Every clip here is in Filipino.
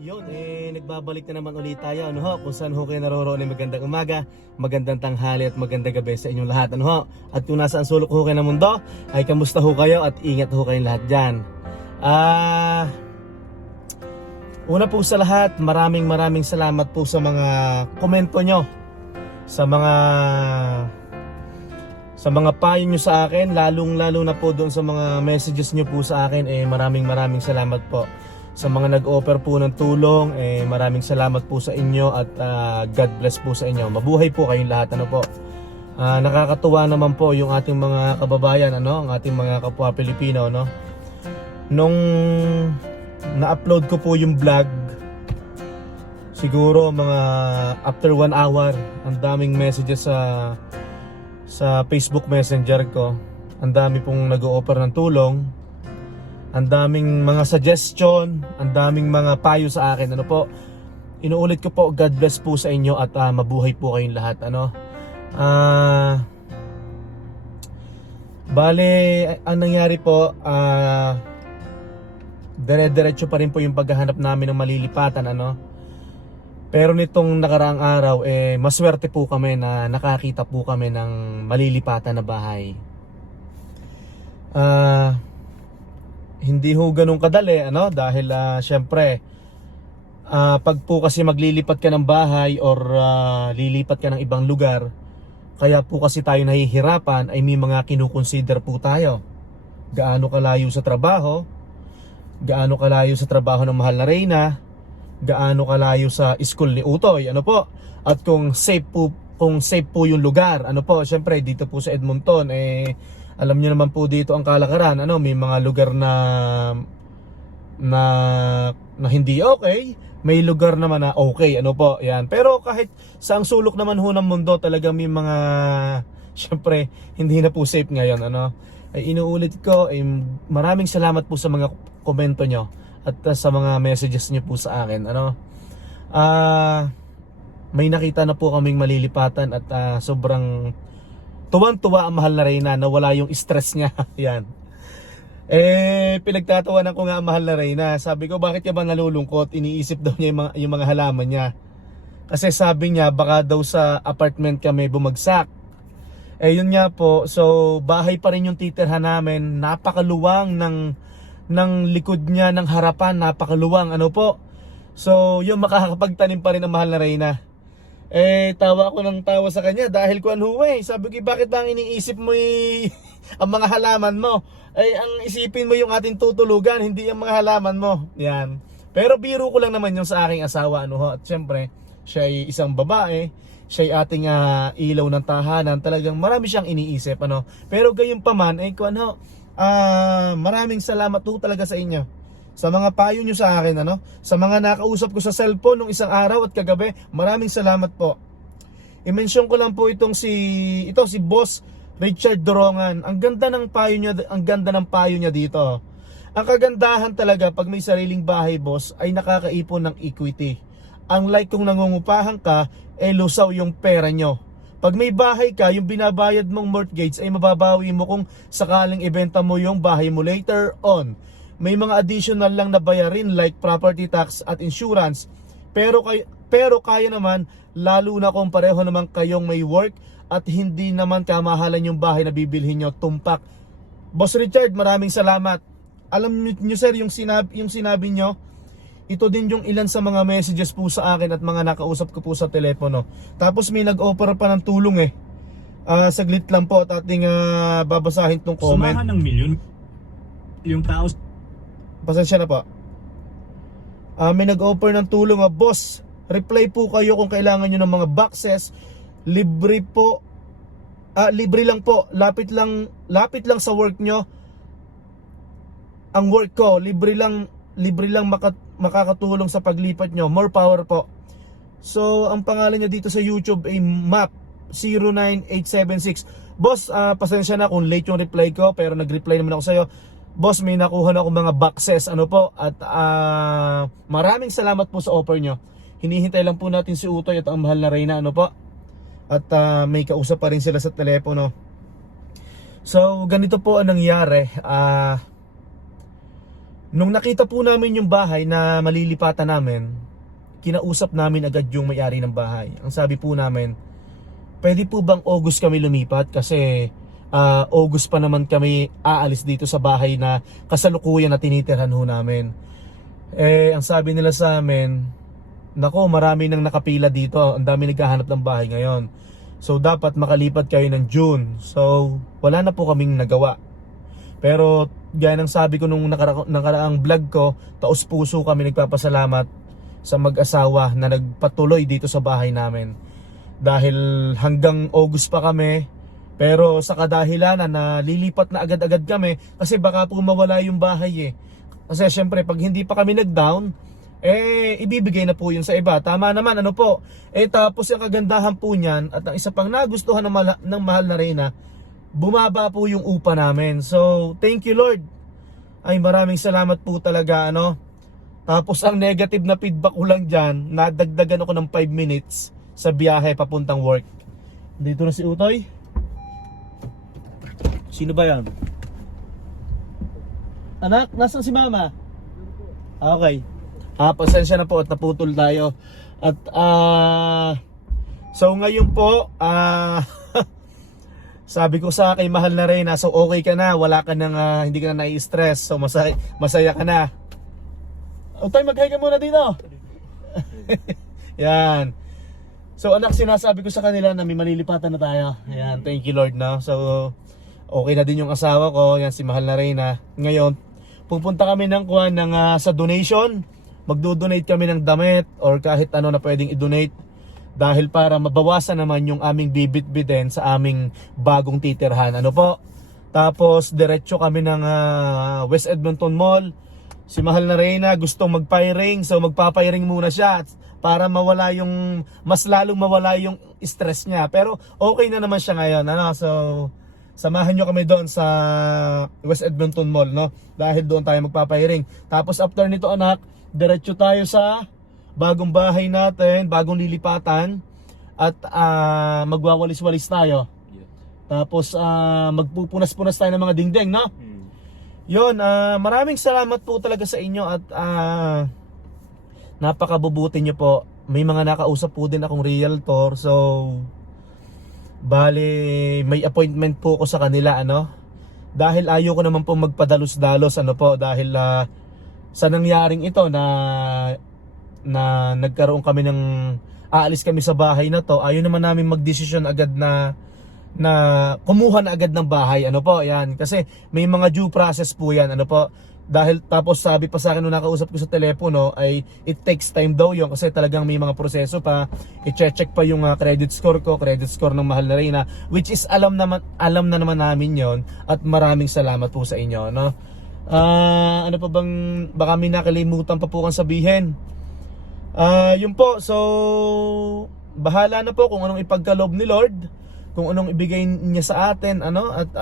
Yun, nagbabalik na naman ulit tayo, ano ho, kung saan ho kayo naroroon ay magandang umaga, magandang tanghali at magandang gabi sa inyong lahat, ano ho. At kung nasaan sulok ho kayo ng mundo, ay kamusta ho kayo at ingat ho kayong lahat dyan. Una po sa lahat, maraming salamat po sa mga komento nyo, sa mga payo nyo sa akin, lalo na po doon sa mga messages nyo po sa akin, maraming salamat po. Sa mga nag-offer po ng tulong, maraming salamat po sa inyo at God bless po sa inyo. Mabuhay po kayong lahat, ano po. Nakakatuwa naman po yung ating mga kababayan, ano, ang ating mga kapwa Pilipino, no. Nung na-upload ko po yung vlog, siguro mga after 1 hour, ang daming messages sa Facebook Messenger ko. Ang dami pong nag-o-offer ng tulong. Ang daming mga suggestion, ang daming mga payo sa akin, ano po. Inuulit ko po, God bless po sa inyo at mabuhay po kayong lahat, ano. Bale, ang nangyari po, dire-diretso pa rin po yung paghahanap namin ng malilipatan, ano. Pero nitong nakaraang araw, maswerte po kami na nakakita po kami ng malilipatan na bahay. Hindi ho ganun kadali, ano, dahil syempre pag po kasi maglilipat ka ng bahay or lilipat ka ng ibang lugar, kaya po kasi tayo nahihirapan ay may mga kinukonsider po tayo. Gaano kalayo sa trabaho, gaano kalayo sa trabaho ng mahal na Reyna, gaano kalayo sa school ni Utoy, ano po, at kung safe po yung lugar, ano po. Syempre dito po sa Edmonton, alam niyo naman po dito ang kalakaran, ano, may mga lugar na hindi okay, may lugar naman na okay, ano po, yan. Pero kahit sa ang sulok naman ho ng mundo, talaga may mga syempre hindi na po safe ngayon, ano. Ay inuulit ko, maraming salamat po sa mga komento nyo at sa mga messages nyo po sa akin, ano. May nakita na po kaming malilipatan at sobrang tuwang-tuwa ang mahal na Reyna na wala yung stress niya. Yan. Pinagtatawanan ko nga ang mahal na Reyna. Sabi ko, bakit ka ba nalulungkot? Iniisip daw niya yung mga halaman niya. Kasi sabi niya, baka daw sa apartment kami bumagsak. Yun nga po. So, bahay pa rin yung titirhan namin. Napakaluwang ng likod niya, ng harapan. Napakaluwang, ano po. So, yung makakapagtanim pa rin ang mahal na Reyna. Tawa ako ng tawa sa kanya dahil kuan huwag. Sabi ko, bakit ba ang iniisip mo ang mga halaman mo? Ang isipin mo yung ating tutulugan, hindi ang mga halaman mo. Yan. Pero biro ko lang naman yung sa aking asawa, ano ho. At syempre, siya ay isang babae. Siya ay ating ilaw ng tahanan. Talagang marami siyang iniisip, ano. Pero gayon pa man, kuan ho, maraming salamat po talaga sa inyo. Sa mga payo nyo sa akin, ano, sa mga nakausap ko sa cellphone nung isang araw at kagabi, maraming salamat po. I-mention ko lang po si Boss Richard Dorongan. Ang ganda ng payo niya dito. Ang kagandahan talaga pag may sariling bahay, boss, ay nakakaipon ng equity. Unlike kung nangungupahan ka, lusaw yung pera nyo. Pag may bahay ka, yung binabayad mong mortgage ay mababawi mo kung sakaling ibenta mo yung bahay mo later on. May mga additional lang na bayarin like property tax at insurance. Pero kaya naman, lalo na kung pareho naman kayong may work at hindi naman kamahalan yung bahay na bibilhin nyo, tumpak. Boss Richard, maraming salamat. Alam niyo sir, yung sinabi nyo, ito din yung ilan sa mga messages po sa akin at mga nakausap ko po sa telepono. Tapos may nag-offer pa ng tulong saglit lang po at ating babasahin tong comment. Sumahan ng milyon yung tao. Pasensya na po. May nag-offer ng tulong, boss. Reply po kayo kung kailangan nyo ng mga boxes. Libre po. Libre lang po. Lapit lang sa work nyo. Ang work ko, libre lang makakatulong sa paglipat nyo. More power po. So, ang pangalan niya dito sa YouTube ay Map09876. Boss, pasensya na kung late yung reply ko, pero nag-reply naman ako sa'yo. Boss, may nakuha na ako mga boxes, ano po, at maraming salamat po sa offer nyo. Hinihintay lang po natin si Utoy at ang mahal na Reyna, ano po. At may kausap pa rin sila sa telepono. So, ganito po ang nangyari. Nung nakita po namin yung bahay na malilipatan namin, kinausap namin agad yung may-ari ng bahay. Ang sabi po namin, pwede po bang August kami lumipat? Kasi August pa naman kami aalis dito sa bahay na kasalukuyan na tinitirhan ho namin. Ang sabi nila sa amin, nako, marami nang nakapila dito. Ang dami naghahanap ng bahay ngayon. So dapat makalipat kayo ng June. So wala na po kaming nagawa. Pero gaya ng sabi ko nung nakaraang vlog ko, taos puso kami nagpapasalamat sa mag-asawa na nagpatuloy dito sa bahay namin. Dahil hanggang August pa kami, pero sa kadahilanan na lilipat na agad-agad kami kasi baka po mawala yung bahay eh. Kasi syempre pag hindi pa kami nag-down, ibibigay na po yun sa iba. Tama naman, ano po. Tapos yung kagandahan po niyan at ang isa pang nagustuhan ng mahal na Reyna, bumaba po yung upa namin. So, thank you Lord. Ay, maraming salamat po talaga, ano. Tapos ang negative na feedback ko lang dyan, nadagdagan ako ng 5 minutes sa biyahe papuntang work. Dito na si Utoy. Sino ba yan? Anak, nasan si Mama? Okay. Pasensya na po at naputol tayo. At so ngayon po, sabi ko sa kay mahal na Reyna, so okay ka na, wala ka nang hindi ka na nai-stress, so masaya ka na. Utoy, mag-hi ka muna dito. Yan. So anak, sinasabi ko sa kanila na may malilipatan na tayo. Yan, thank you Lord, no. So okay na din yung asawa ko, yan si mahal na Reyna. Ngayon, pupunta kami ng sa donation. Magdo-donate kami ng damit or kahit ano na pwedeng i-donate. Dahil para mabawasan naman yung aming bibit-biten sa aming bagong titirhan. Ano po? Tapos diretso kami ng West Edmonton Mall. Si mahal na Reyna gustong mag-firing, so magpa-firing muna siya para mawala yung, mas lalong mawala yung stress niya. Pero okay na naman siya ngayon, ano? So samahan nyo kami doon sa West Edmonton Mall, no? Dahil doon tayo magpa-firing. Tapos after nito anak, diretso tayo sa bagong bahay natin, bagong lilipatan, at magwawalis-walis tayo. Tapos magpupunas-punas tayo ng mga dingding, no? Yun, maraming salamat po talaga sa inyo at napakabubuti nyo po. May mga nakausap po din akong realtor, so bali may appointment po ako sa kanila, ano? Dahil ayoko naman po magpadalos-dalos, ano po, dahil sa nangyaring ito na nagkaroon kami ng aalis kami sa bahay na to, ayaw naman namin magdesisyon agad na kumuha na agad ng bahay, ano po, yan, kasi may mga due process po yan, ano po. Dahil tapos sabi pa sa akin nung nakausap ko sa telepono ay it takes time daw yun kasi talagang may mga proseso pa, i-check pa yung credit score ko, credit score ng mahal na Reyna, which is alam na naman namin yon at maraming salamat po sa inyo, no? Ano pa bang baka may nakalimutan pa po kang sabihin? Yun po, so bahala na po kung anong ipagkaloob ni Lord, kung anong ibigay niya sa atin, ano, at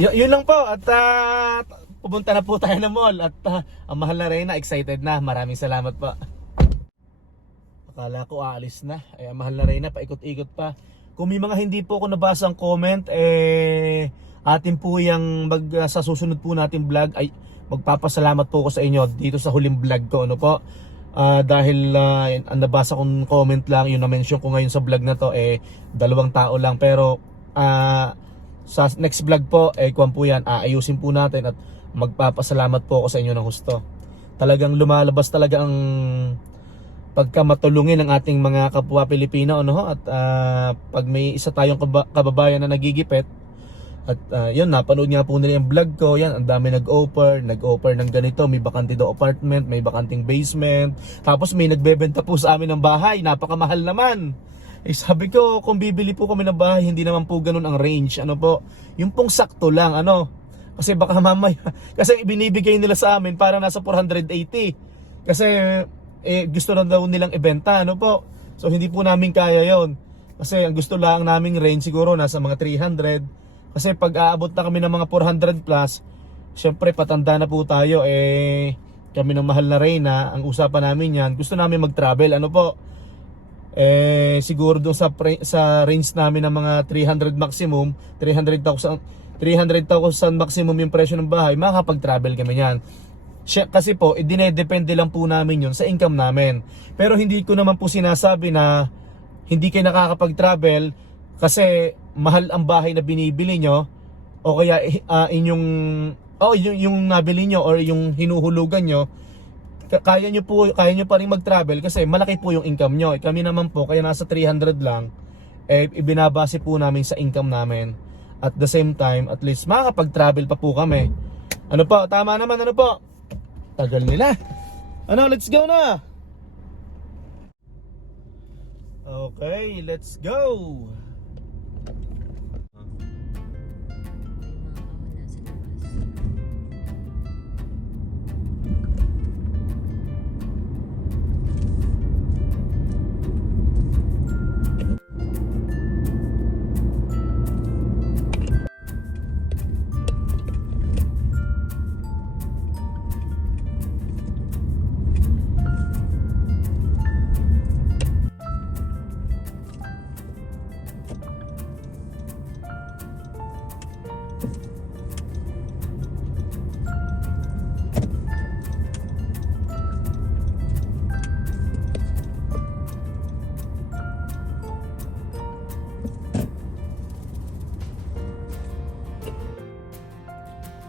yun lang po. At pupunta na po tayo ng mall. At ang mahal na Reyna, excited na. Maraming salamat po. Akala ko aalis na. Ang mahal na Reyna, paikot-ikot pa. Kung may mga hindi po ako nabasang comment, atin po yung sa susunod po natin vlog, ay magpapasalamat po ako sa inyo dito sa huling vlog ko, ano po. Dahil ang nabasa kong comment lang, yung na-mention ko ngayon sa vlog na to, 2 tao lang. Pero sa next vlog po, kung po yan, aayusin po natin at magpapasalamat po ako sa inyo ng husto. Talagang lumalabas talaga ang pagkamatulungin ng ating mga kapwa Pilipino, ano, at pag may isa tayong kababayan na nagigipit, at yun, napanood nga po nila yung vlog ko, yan, ang dami nag-offer ng ganito, may bakante daw apartment, may bakanting basement, tapos may nagbebenta po sa amin ng bahay, napakamahal naman. Sabi ko, kung bibili po kami ng bahay, hindi naman po ganun ang range, ano po, yung pong sakto lang, ano, kasi baka mamaya, kasi ibinibigay nila sa amin para nasa 480, kasi gusto na daw nilang ibenta, ano po, so hindi po namin kaya yon, kasi ang gusto lang naming range siguro nasa mga 300, kasi pag aabot na kami ng mga 400 plus, syempre patanda na po tayo, kami ng mahal na Reyna, ang usapan namin yan, gusto namin mag-travel, ano po, siguro doon sa range namin ng mga 300 maximum, 300,000 300,000 maximum yung presyo ng bahay, makakapag-travel kami yan. Kasi po, dinedepende lang po namin yun sa income namin. Pero hindi ko naman po sinasabi na hindi kayo nakakapag-travel kasi mahal ang bahay na binibili nyo o kaya yung nabili nyo or yung hinuhulugan nyo, kaya nyo pa rin mag-travel kasi malaki po yung income nyo. Kami naman po, kaya nasa 300 lang, ibinabase po namin sa income namin. At the same time, at least makakapag-travel pa po kami. Ano po? Tama naman, ano po? Tagal nila. Ano, let's go na! Okay, let's go!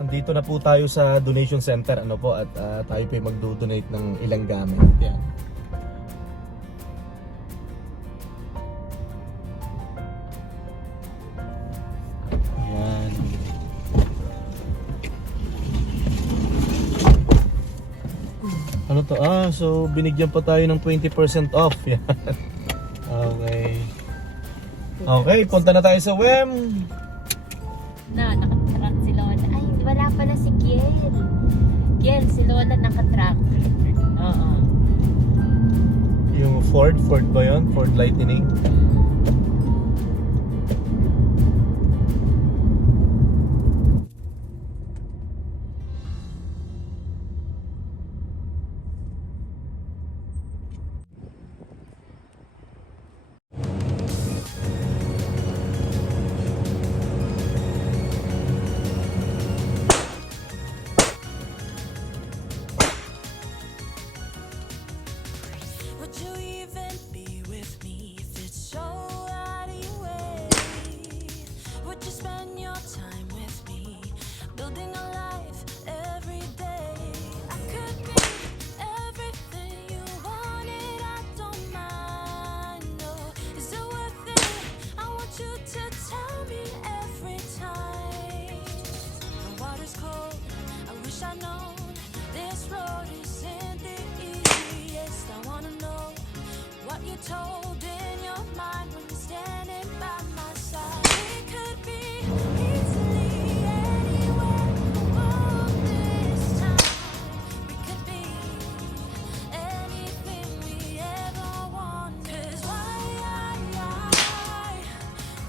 Nandito na po tayo sa donation center, ano po, at tayo po magdo-donate ng ilang gamit. Yan. Yan. Ano to? So binigyan pa tayo ng 20% off. Yan. Okay. Okay, punta na tayo sa WEM. Nakatrack si Lola. Ay, wala pala si Kiel. Kiel, si Lola nakatrack. Oo. Yung Ford ba yun? Ford Lightning. Would you even be with me if it's so out of your way? Would you spend your time with me, building a life every day? I could be everything you wanted, I don't mind, no. Is it worth it? I want you to tell me every time. The water's cold, I wish I known this road isn't the easiest. I wanna know what you told in your mind when you're standing by my side. We could be easily anywhere all this time. We could be anything we ever want. 'Cause why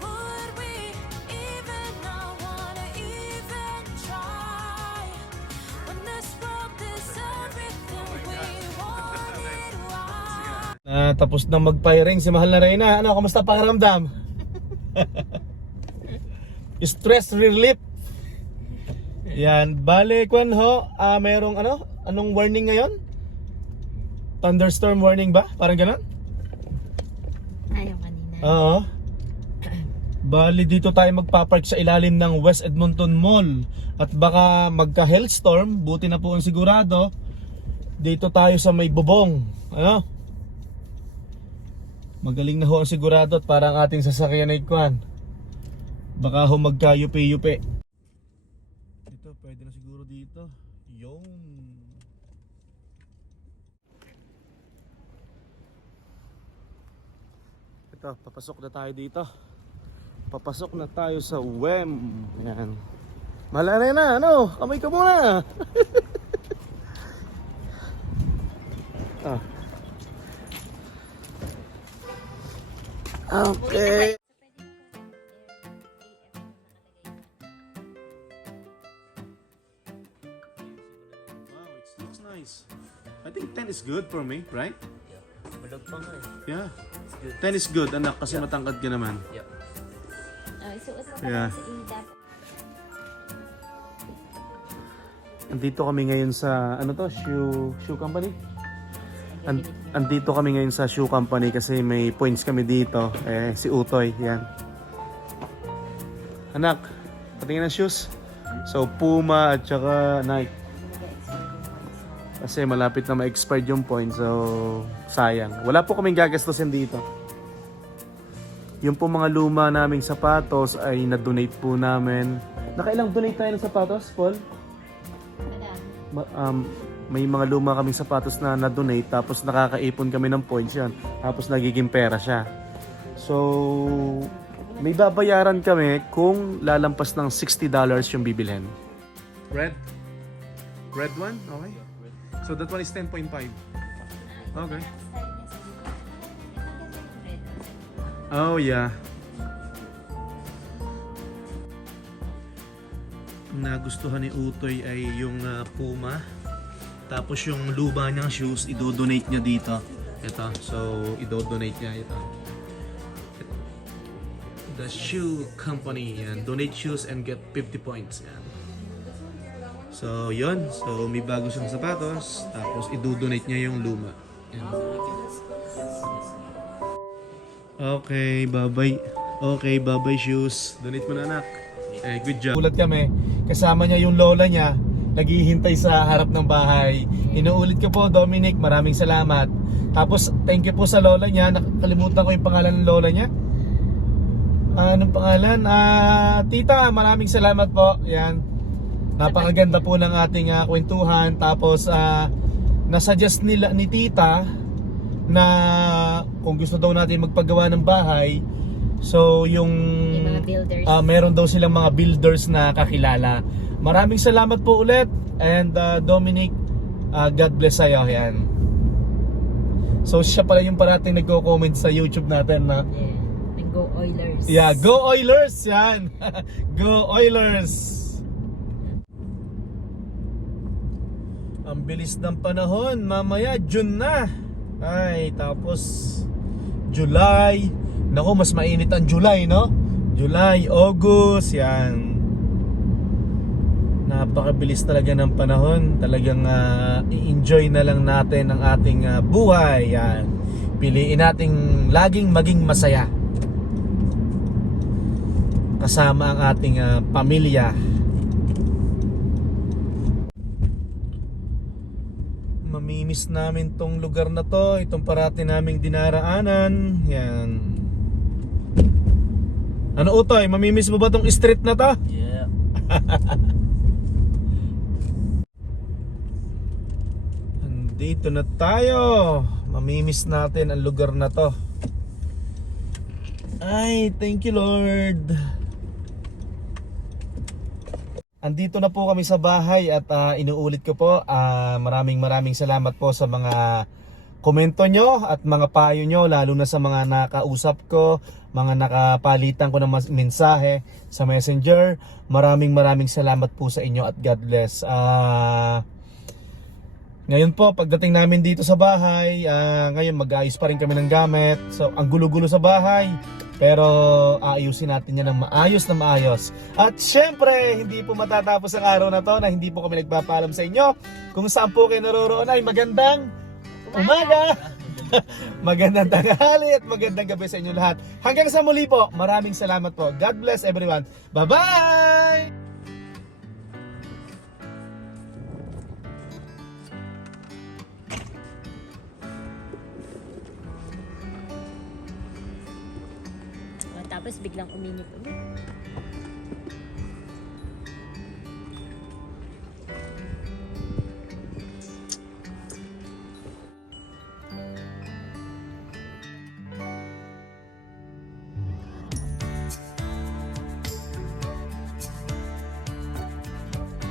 would we even not wanna even try when this world is everything we wanted? Why? Tapos na mag-firing si mahal na Reyna. Ano, kumusta pakiramdam? Stress relief. Yan, bale kwan ho, merong anong warning ngayon? Thunderstorm warning ba? Parang ganun? Ayaw kanina. Oo. Bali dito tayo magpapark sa ilalim ng West Edmonton Mall. At baka magka-hailstorm, buti na po ang sigurado. Dito tayo sa may bubong. Ano? Magaling na ho ang sigurado at parang ating sasakyan ay kwan. Baka ho magka-yupi-yupi. Dito, pwede na siguro dito. Yung ito, papasok na tayo dito. Papasok na tayo sa WEM. Yan. Malala na, ano? Kamay ka muna. Okay. Wow, it looks nice. I think 10 is good for me, right? Bulog pa nga eh. Yeah. It's good. 10 is good, anak, kasi matangkad ka naman. Yeah. Suot mo Yeah. sa ilap. Andito kami ngayon sa, ano to, shoe company? Andito kami ngayon sa shoe company kasi may points kami dito. Si Utoy, yan. Anak, patingin ng shoes. So, Puma at saka Nike. Kasi malapit na ma-expired yung points, so sayang. Wala po kaming gagastusin dito. Yung po mga luma naming sapatos ay na-donate po namin. Nakailang donate tayo ng sapatos, Paul? May mga luma kaming sapatos na na-donate tapos nakakaipon kami ng points yan. Tapos nagiging pera siya. So, may babayaran kami kung lalampas ng $60 yung bibilhin. Red? Red one? Okay. So that one is 10.5. Okay. Oh yeah. Nagustuhan ni Utoy ay yung Puma. Tapos yung luba niyang shoes, i-donate niya dito. Ito. So, i-donate niya ito. The shoe company. Yan. Donate shoes and get 50 points. Yan. So, yun. So, may bago siyang sapatos. Tapos, i-donate niya yung luma. Yan. Okay, bye-bye. Okay, bye-bye shoes. Donate mo na, anak. Good job. Ulat kami. Kasama niya yung lola niya. Naghihintay sa harap ng bahay. Inuulit ko po, Dominic. Maraming salamat. Tapos, thank you po sa lola niya. Nakalimutan ko yung pangalan ng lola niya. Anong pangalan? Tita, maraming salamat po. Yan. Napakaganda po ng ating kwentuhan. Tapos, nasuggest nila ni Tita na kung gusto daw natin magpagawa ng bahay, so yung mga builders. Meron daw silang mga builders na kakilala. Maraming salamat po ulit. And Dominic, God bless sa'yo. Yan. So siya pala yung parating nagko-comment sa YouTube natin na Go Oilers. Yeah, go Oilers. Yan. Go Oilers. Ang bilis ng panahon. Mamaya June na. Ay, tapos July. Naku, mas mainit ang July, no? July, August, yan. Napakabilis talaga ng panahon. Talagang i-enjoy na lang natin ang ating buhay. Yan. Piliin nating laging maging masaya kasama ang ating pamilya. Mamimiss namin tong lugar na to, itong parati naming dinaraanan. Yan. Ano Utoy, mamimiss mo ba tong street na to? Yeah. Andito na tayo. Mamimiss natin ang lugar na to. Ay, thank you Lord. Andito na po kami sa bahay at inuulit ko po, maraming salamat po sa mga komento nyo at mga payo nyo, lalo na sa mga nakausap ko, mga nakapalitan ko ng mensahe sa Messenger. Maraming salamat po sa inyo at God bless. Ngayon po, pagdating namin dito sa bahay, ngayon mag-aayos pa rin kami ng gamit. So, ang gulo-gulo sa bahay. Pero aayusin natin yan ng maayos na maayos. At syempre, hindi po matatapos ang araw na to na hindi po kami nagpapaalam sa inyo. Kung saan po kayo naroroon ay magandang umaga, magandang tanghali at magandang gabi sa inyo lahat. Hanggang sa muli po, maraming salamat po. God bless everyone. Bye-bye! Tapos biglang uminit ulit.